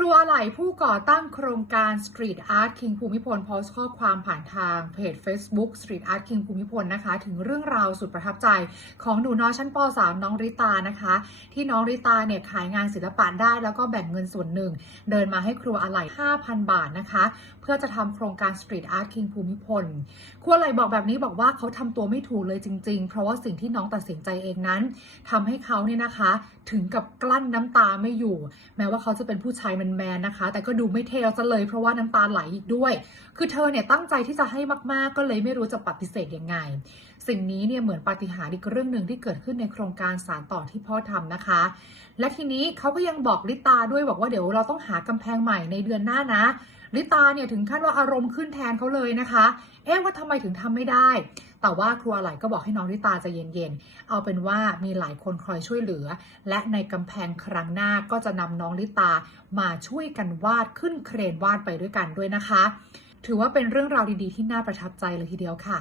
รูอะไหล่ผู้ก่อตั้งโครงการ Street Art King ภูมิพลโพสต์ข้อความผ่านทางเพจ Facebook Street Art King ภูมิพลนะคะ ถึงเรื่องราวสุดประทับใจของหนูน้อยชั้นป .3 น้องริตานะคะ ที่น้องริตาเนี่ยขายงานศิลปะได้แล้วก็แบ่งเงินส่วนหนึ่ง เดินมาให้ครูอะไหล่5,000 บาทนะคะ เพื่อจะทำโครงการ Street Art King ภูมิพลครูอะไหล่บอกแบบนี้บอกว่าเขาทำตัวไม่ถูกเลยจริง ๆ เพราะว่าสิ่งที่น้องตัดสินใจเองนั้นทำให้เขาเนี่ยนะคะ ถึงกับกลั้นน้ำตาไม่อยู่ แม้ว่าเขาจะเป็นผู้ชายมันแมนนะคะ แต่ก็ดูไม่เทซะเลยเพราะว่าน้ำตาไหลอีกด้วย คือเธอเนี่ยตั้งใจที่จะให้มากๆ ก็เลยไม่รู้จะปฏิเสธยังไง สิ่งนี้เนี่ยเหมือนปาฏิหาริย์อีกเรื่องหนึ่งที่เกิดขึ้นในโครงการสารต่อที่พ่อทำนะคะ และทีนี้เขาก็ยังบอกลิตาด้วยบอกว่าเดี๋ยวเราต้องหากำแพงใหม่ในเดือนหน้านะลิตาเนี่ยถึงขั้นว่าอารมณ์ขึ้นแทนเขาเลยนะคะ เอ๊ะว่าทำไมถึงทำไม่ได้ แต่ว่าครัวไหลก็บอกให้น้องลิตาจะเย็นๆ เอาเป็นว่ามีหลายคนคอยช่วยเหลือ และในกำแพงครั้งหน้าก็จะนำน้องลิตามาช่วยกันวาดขึ้นเครนวาดไปด้วยกันด้วยนะคะ ถือว่าเป็นเรื่องราวดีๆที่น่าประทับใจเลยทีเดียวค่ะ